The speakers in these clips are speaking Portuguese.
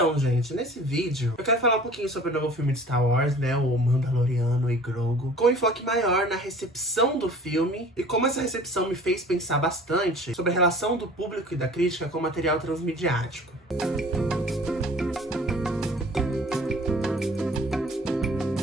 Então, gente, nesse vídeo eu quero falar um pouquinho sobre o novo filme de Star Wars, né, o Mandaloriano e Grogu, com enfoque maior na recepção do filme e como essa recepção me fez pensar bastante sobre a relação do público e da crítica com o material transmediático.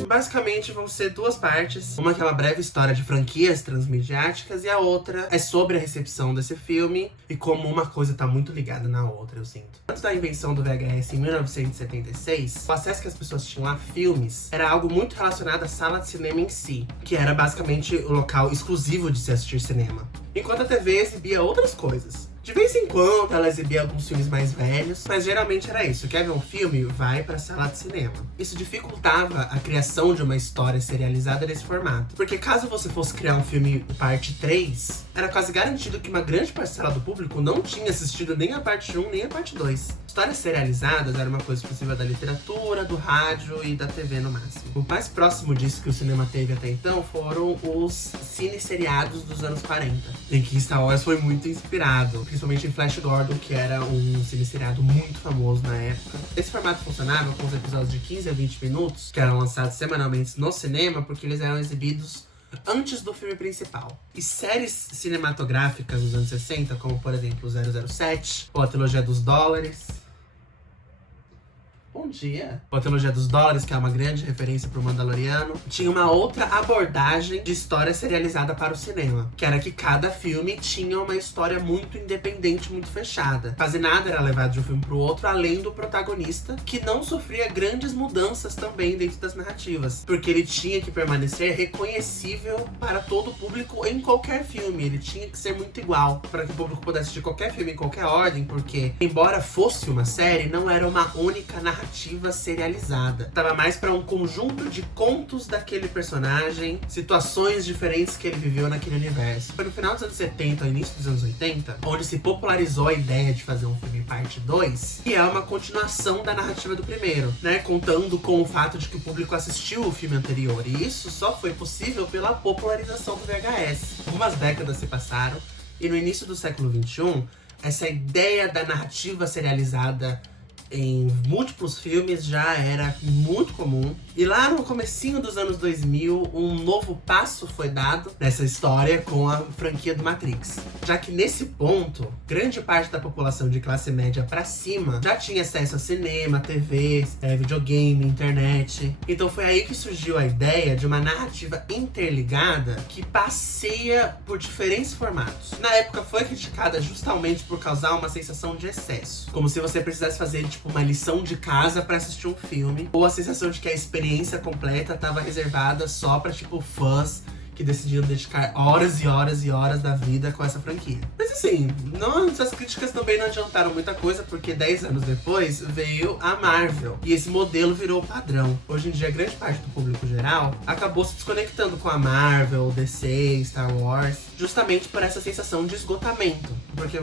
Basicamente vão ser duas partes, uma que é uma breve história de franquias transmediáticas e a outra é sobre a recepção desse filme e como uma coisa tá muito ligada na outra, eu sinto. Antes da invenção do VHS em 1976, o acesso que as pessoas tinham a filmes era algo muito relacionado à sala de cinema em si, que era basicamente o local exclusivo de se assistir cinema, enquanto a TV exibia outras coisas. De vez em quando ela exibia alguns filmes mais velhos, mas geralmente era isso: quer ver um filme? Vai pra sala de cinema. Isso dificultava a criação de uma história serializada nesse formato, porque caso você fosse criar um filme parte 3, era quase garantido que uma grande parcela do público não tinha assistido nem a parte 1 nem a parte 2. Histórias serializadas era uma coisa exclusiva da literatura, do rádio e da TV no máximo. O mais próximo disso que o cinema teve até então foram os cine-seriados dos anos 40, em que Star Wars foi muito inspirado, principalmente em Flash Gordon, que era um cine-seriado muito famoso na época. Esse formato funcionava com os episódios de 15 a 20 minutos, que eram lançados semanalmente no cinema, porque eles eram exibidos antes do filme principal. E séries cinematográficas dos anos 60, como por exemplo 007, ou a trilogia dos dólares. Bom dia! A trilogia dos dólares, que é uma grande referência pro Mandaloriano, tinha uma outra abordagem de história serializada para o cinema, que era que cada filme tinha uma história muito independente, muito fechada. Quase nada era levado de um filme pro outro, além do protagonista, que não sofria grandes mudanças também dentro das narrativas, porque ele tinha que permanecer reconhecível para todo o público em qualquer filme. Ele tinha que ser muito igual, para que o público pudesse assistir qualquer filme em qualquer ordem, porque, embora fosse uma série, não era uma única narrativa serializada. Tava mais para um conjunto de contos daquele personagem, situações diferentes que ele viveu naquele universo. Foi no final dos anos 70 e início dos anos 80, onde se popularizou a ideia de fazer um filme parte 2, que é uma continuação da narrativa do primeiro, né? Contando com o fato de que o público assistiu o filme anterior. E isso só foi possível pela popularização do VHS. Algumas décadas se passaram, e no início do século XXI, essa ideia da narrativa serializada em múltiplos filmes já era muito comum. E lá no comecinho dos anos 2000, um novo passo foi dado nessa história com a franquia do Matrix. Já que nesse ponto, grande parte da população de classe média pra cima já tinha acesso a cinema, TV, videogame, internet. Então foi aí que surgiu a ideia de uma narrativa interligada que passeia por diferentes formatos. Na época foi criticada justamente por causar uma sensação de excesso, como se você precisasse fazer tipo uma lição de casa pra assistir um filme, ou a sensação de que a experiência completa estava reservada só pra tipo fãs que decidiram dedicar horas e horas e horas da vida com essa franquia. Mas assim, essas críticas também não adiantaram muita coisa, porque 10 anos depois veio a Marvel, e esse modelo virou padrão. Hoje em dia, grande parte do público geral acabou se desconectando com a Marvel, DC, Star Wars, justamente por essa sensação de esgotamento. Porque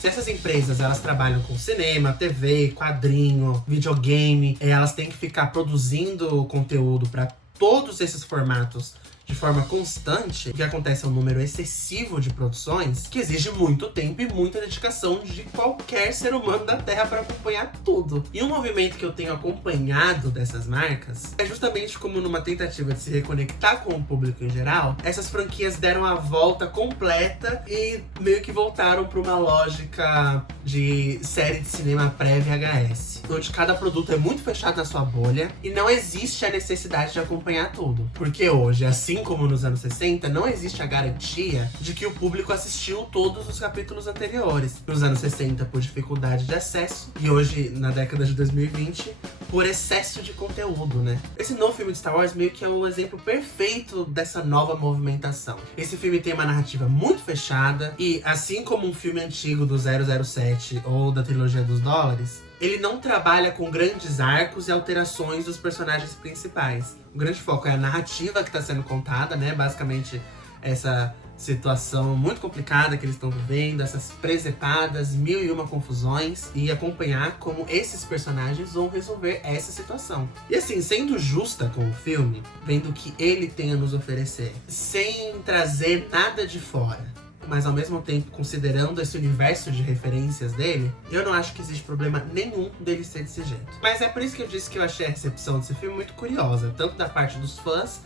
se essas empresas, elas trabalham com cinema, TV, quadrinho, videogame, elas têm que ficar produzindo conteúdo para todos esses formatos de forma constante, o que acontece é um número excessivo de produções que exige muito tempo e muita dedicação de qualquer ser humano da Terra para acompanhar tudo. E um movimento que eu tenho acompanhado dessas marcas é justamente como, numa tentativa de se reconectar com o público em geral, essas franquias deram a volta completa e meio que voltaram para uma lógica de série de cinema pré-VHS, onde cada produto é muito fechado na sua bolha e não existe a necessidade de acompanhar tudo. Porque hoje, assim como nos anos 60, não existe a garantia de que o público assistiu todos os capítulos anteriores. Nos anos 60, por dificuldade de acesso, e hoje, na década de 2020, por excesso de conteúdo, né? Esse novo filme de Star Wars meio que é o exemplo perfeito dessa nova movimentação. Esse filme tem uma narrativa muito fechada, e assim como um filme antigo do 007 ou da trilogia dos dólares, ele não trabalha com grandes arcos e alterações dos personagens principais. O grande foco é a narrativa que está sendo contada, né? Basicamente, essa situação muito complicada que eles estão vivendo, essas presepadas, 1001 confusões, e acompanhar como esses personagens vão resolver essa situação. E assim, sendo justa com o filme, vendo o que ele tem a nos oferecer, sem trazer nada de fora, mas ao mesmo tempo considerando esse universo de referências dele, eu não acho que existe problema nenhum dele ser desse jeito. Mas é por isso que eu disse que eu achei a recepção desse filme muito curiosa, tanto da parte dos fãs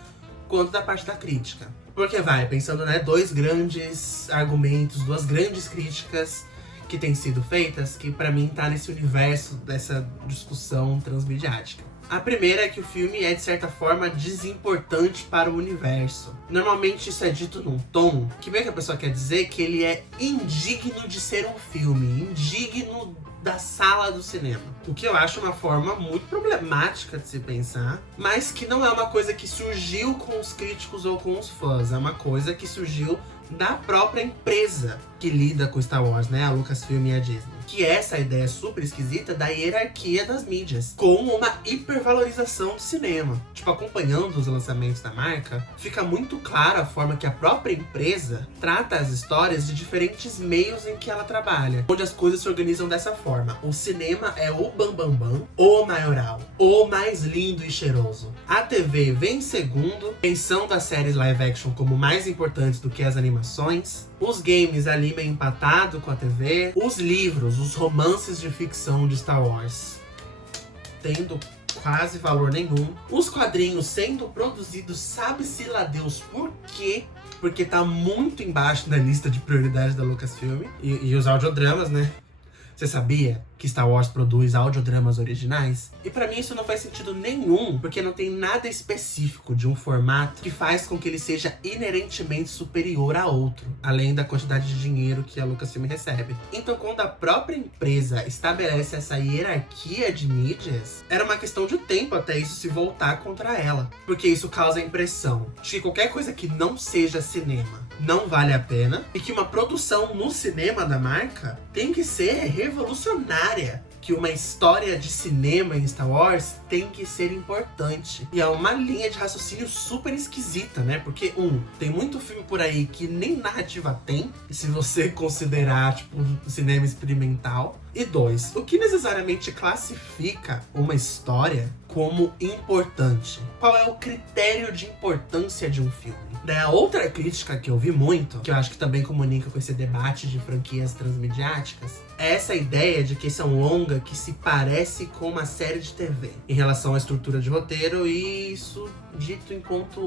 quanto da parte da crítica. Porque pensando, né, dois grandes argumentos, duas grandes críticas que têm sido feitas, que pra mim tá nesse universo dessa discussão transmediática. A primeira é que o filme é, de certa forma, desimportante para o universo. Normalmente isso é dito num tom que meio que a pessoa quer dizer que ele é indigno de ser um filme, indigno da sala do cinema. O que eu acho uma forma muito problemática de se pensar, mas que não é uma coisa que surgiu com os críticos ou com os fãs, é uma coisa que surgiu da própria empresa que lida com Star Wars, né, a Lucasfilm e a Disney. Que é essa ideia super esquisita da hierarquia das mídias, com uma hipervalorização do cinema. Tipo, acompanhando os lançamentos da marca, fica muito clara a forma que a própria empresa trata as histórias de diferentes meios em que ela trabalha, onde as coisas se organizam dessa forma. O cinema é o bambambam, o maioral, o mais lindo e cheiroso. A TV vem em segundo, pensando as séries live action como mais importantes do que as animações. Os games ali meio empatado com a TV. Os livros, os romances de ficção de Star Wars tendo quase valor nenhum. Os quadrinhos sendo produzidos, sabe-se lá Deus por quê? Porque tá muito embaixo da lista de prioridades da Lucasfilm. E os audiodramas, né? Você sabia que Star Wars produz audiodramas originais? E pra mim isso não faz sentido nenhum, porque não tem nada específico de um formato que faz com que ele seja inerentemente superior a outro, além da quantidade de dinheiro que a Lucasfilm recebe. Então, quando a própria empresa estabelece essa hierarquia de mídias, era uma questão de tempo até isso se voltar contra ela. Porque isso causa a impressão de que qualquer coisa que não seja cinema não vale a pena, e que uma produção no cinema da marca tem que ser revolucionária, que uma história de cinema em Star Wars tem que ser importante. E é uma linha de raciocínio super esquisita, né? Porque, tem muito filme por aí que nem narrativa tem, se você considerar, tipo, cinema experimental. E 2, o que necessariamente classifica uma história como importante? Qual é o critério de importância de um filme? Daí a outra crítica que eu vi muito, que eu acho que também comunica com esse debate de franquias transmediáticas, é essa ideia de que esse é um longa que se parece com uma série de TV em relação à estrutura de roteiro, e isso dito enquanto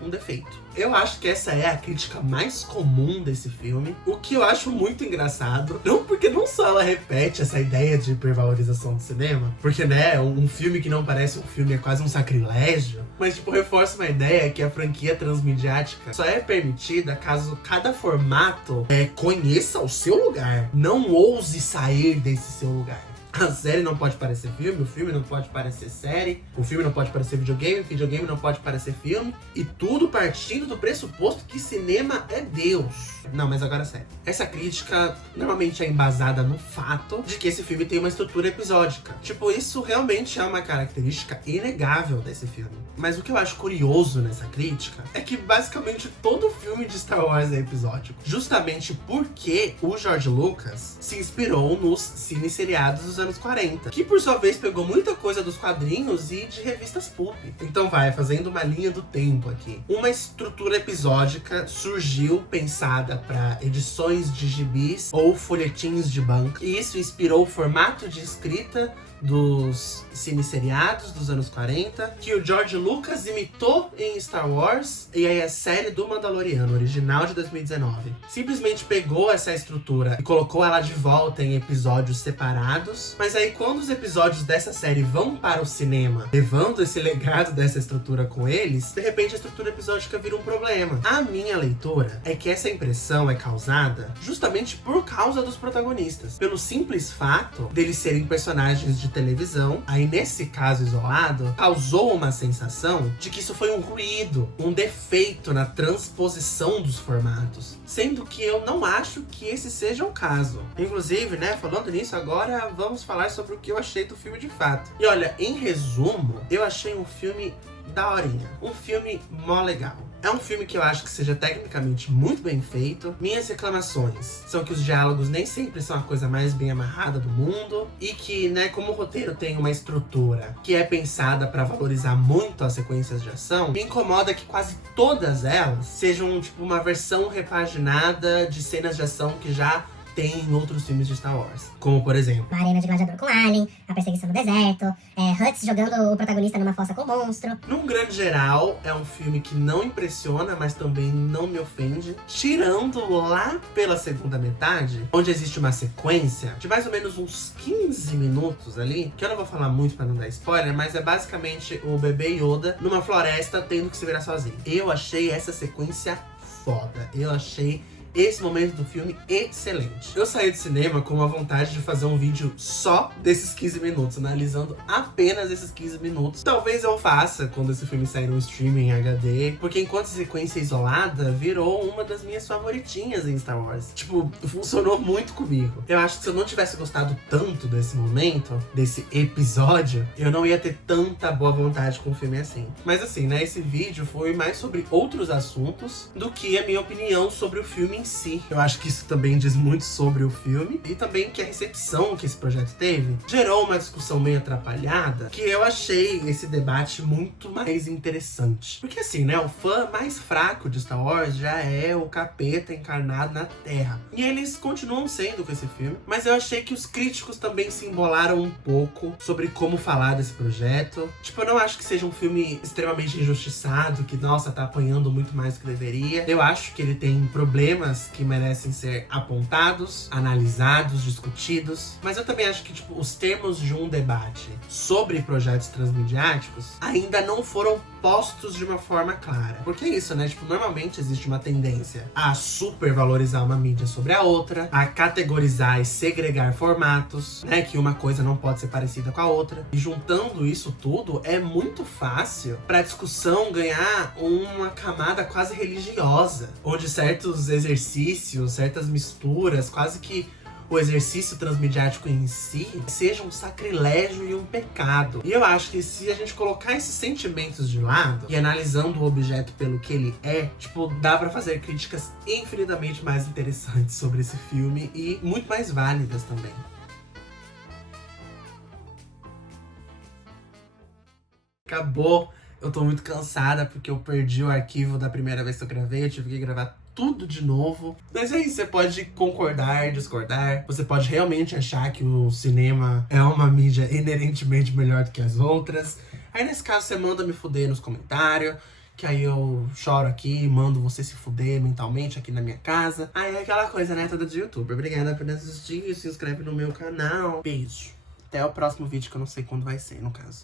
um defeito. Eu acho que essa é a crítica mais comum desse filme, o que eu acho muito engraçado. Não porque não só ela repete essa ideia de hipervalorização do cinema, porque, né, um filme que não parece um filme é quase um sacrilégio, mas, tipo, reforça uma ideia que a franquia transmediática só é permitida caso cada formato conheça o seu lugar, não ouse sair desse seu lugar. A série não pode parecer filme, o filme não pode parecer série, o filme não pode parecer videogame, o videogame não pode parecer filme, e tudo partindo do pressuposto que cinema é Deus. Não, mas agora sério. Essa crítica normalmente é embasada no fato de que esse filme tem uma estrutura episódica. Tipo, isso realmente é uma característica inegável desse filme. Mas o que eu acho curioso nessa crítica é que basicamente todo filme de Star Wars é episódico. Justamente porque o George Lucas se inspirou nos cine-seriados dos anos 40, que por sua vez pegou muita coisa dos quadrinhos e de revistas pulp. Então fazendo uma linha do tempo aqui. Uma estrutura episódica surgiu pensada para edições de gibis ou folhetins de banca. E isso inspirou o formato de escrita dos cine-seriados dos anos 40, que o George Lucas imitou em Star Wars, e aí a série do Mandaloriano, original de 2019. Simplesmente pegou essa estrutura e colocou ela de volta em episódios separados, mas aí quando os episódios dessa série vão para o cinema, levando esse legado dessa estrutura com eles, de repente a estrutura episódica vira um problema. A minha leitura é que essa impressão é causada justamente por causa dos protagonistas, pelo simples fato deles serem personagens de televisão. Aí nesse caso isolado, causou uma sensação de que isso foi um ruído, um defeito na transposição dos formatos, sendo que eu não acho que esse seja o caso. Inclusive, né, falando nisso, agora vamos falar sobre o que eu achei do filme de fato. E olha, em resumo, eu achei um filme daorinha, um filme mó legal. É um filme que eu acho que seja tecnicamente muito bem feito. Minhas reclamações são que os diálogos nem sempre são a coisa mais bem amarrada do mundo. E que, né, como o roteiro tem uma estrutura que é pensada pra valorizar muito as sequências de ação, me incomoda que quase todas elas sejam, tipo, uma versão repaginada de cenas de ação que já tem em outros filmes de Star Wars. Como, por exemplo, a arena de gladiador com Alien, a perseguição no deserto, Hux jogando o protagonista numa fossa com o monstro. Num grande geral, é um filme que não impressiona, mas também não me ofende. Tirando lá pela segunda metade, onde existe uma sequência de mais ou menos uns 15 minutos ali, que eu não vou falar muito pra não dar spoiler, mas é basicamente o bebê Yoda numa floresta tendo que se virar sozinho. Eu achei essa sequência foda. Eu achei esse momento do filme excelente. Eu saí do cinema com a vontade de fazer um vídeo só desses 15 minutos, analisando apenas esses 15 minutos. Talvez eu faça quando esse filme sair no streaming em HD, porque enquanto sequência isolada, virou uma das minhas favoritinhas em Star Wars. Tipo, funcionou muito comigo. Eu acho que se eu não tivesse gostado tanto desse momento, desse episódio, eu não ia ter tanta boa vontade com o filme assim. Mas assim, né, esse vídeo foi mais sobre outros assuntos do que a minha opinião sobre o filme em si. Eu acho que isso também diz muito sobre o filme e também que a recepção que esse projeto teve gerou uma discussão meio atrapalhada, que eu achei esse debate muito mais interessante. Porque assim, né, o fã mais fraco de Star Wars já é o capeta encarnado na Terra. E eles continuam sendo com esse filme, mas eu achei que os críticos também se embolaram um pouco sobre como falar desse projeto. Tipo, eu não acho que seja um filme extremamente injustiçado, que, nossa, tá apanhando muito mais do que deveria. Eu acho que ele tem problemas que merecem ser apontados, analisados, discutidos. Mas eu também acho que, tipo, os termos de um debate sobre projetos transmediáticos ainda não foram postos de uma forma clara. Porque é isso, né? Tipo, normalmente existe uma tendência a supervalorizar uma mídia sobre a outra, a categorizar e segregar formatos, né? Que uma coisa não pode ser parecida com a outra. E juntando isso tudo, é muito fácil pra discussão ganhar uma camada quase religiosa, onde certos exercícios, certas misturas, quase que o exercício transmediático em si seja um sacrilégio e um pecado. E eu acho que se a gente colocar esses sentimentos de lado e analisando o objeto pelo que ele é, tipo, dá pra fazer críticas infinitamente mais interessantes sobre esse filme e muito mais válidas também. Acabou. Eu tô muito cansada porque eu perdi o arquivo da primeira vez que eu gravei. Eu tive que gravar tudo de novo. Mas é isso, você pode concordar, discordar. Você pode realmente achar que o cinema é uma mídia inerentemente melhor do que as outras. Aí nesse caso você manda me fuder nos comentários, que aí eu choro aqui, mando você se fuder mentalmente aqui na minha casa. Aí é aquela coisa, né, toda de youtuber. Obrigada por assistir, se inscreve no meu canal. Beijo. Até o próximo vídeo, que eu não sei quando vai ser, no caso.